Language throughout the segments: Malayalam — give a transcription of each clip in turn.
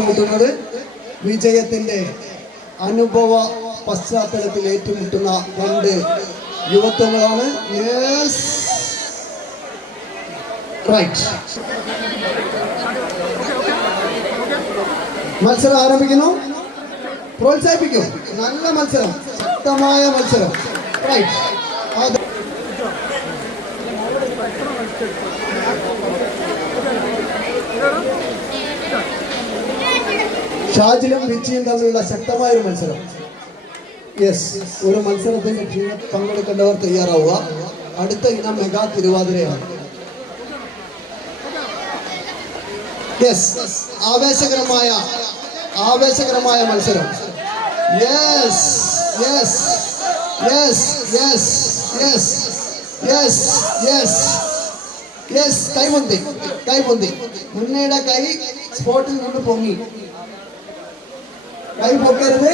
ഏറ്റുമുട്ടുന്നത് വിജയത്തിന്റെ അനുഭവ പശ്ചാത്തലത്തിൽ ഏറ്റുമുട്ടുന്ന രണ്ട് യുവത്വങ്ങളാണ്. മത്സരം ആരംഭിക്കുന്നു. പ്രോത്സാഹിപ്പിക്കും. നല്ല മത്സരം. ശക്തമായ മത്സരം. റൈറ്റ് ഷാജിലും വിച്ചിയും തമ്മിലുള്ള ശക്തമായ ഒരു മത്സരം. യെസ് ഒരു മത്സരത്തിന്റെ ടീമിൽ പങ്കെടുക്കേണ്ടവർ തയ്യാറാവുക. അടുത്ത ഇനം മെഗാ തിരുവാതിരയാണ്. യെസ് ആവേശകരമായ ആവേശകരമായ മത്സരം. Yes yes yes yes yes yes yes yes കൈപൊന്തി കൈപൊന്തി മുന്നയുടെ കൈ സ്പോട്ടിൽ നിന്ന് പൊങ്ങി. കൈ പൊക്കരുത്.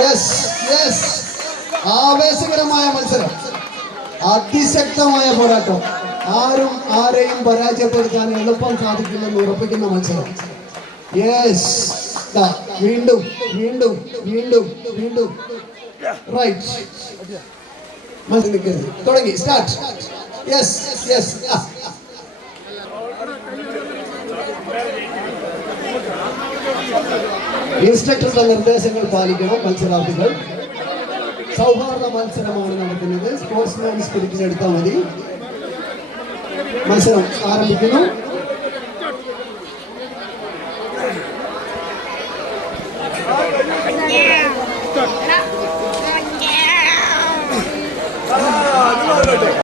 യെസ് യെസ് ആവേശകരമായ മത്സരം. അതിശക്തമായ പോരാട്ടം. ആരും ആരെയും പരാജയപ്പെടുത്താൻ എളുപ്പം സാധിക്കില്ലെന്ന് ഉറപ്പിക്കുന്ന മത്സരം. യെസ് വീണ്ടും വീണ്ടും വീണ്ടും വീണ്ടും. റൈറ്റ് തുടങ്ങി. സ്റ്റാർട്ട് യെസ് യെസ് ഇൻസ്ട്രക്ടറുടെ നിർദ്ദേശങ്ങൾ പാലിക്കണം മത്സരാർത്ഥികൾ സൗഹാർദ്ദ മത്സരമാണ് നടക്കുന്നത് സ്പോർട്സ്മാൻ സ്പിരിറ്റിന് എടുത്താൽ മതി മത്സരം ആരംഭിക്കുന്നു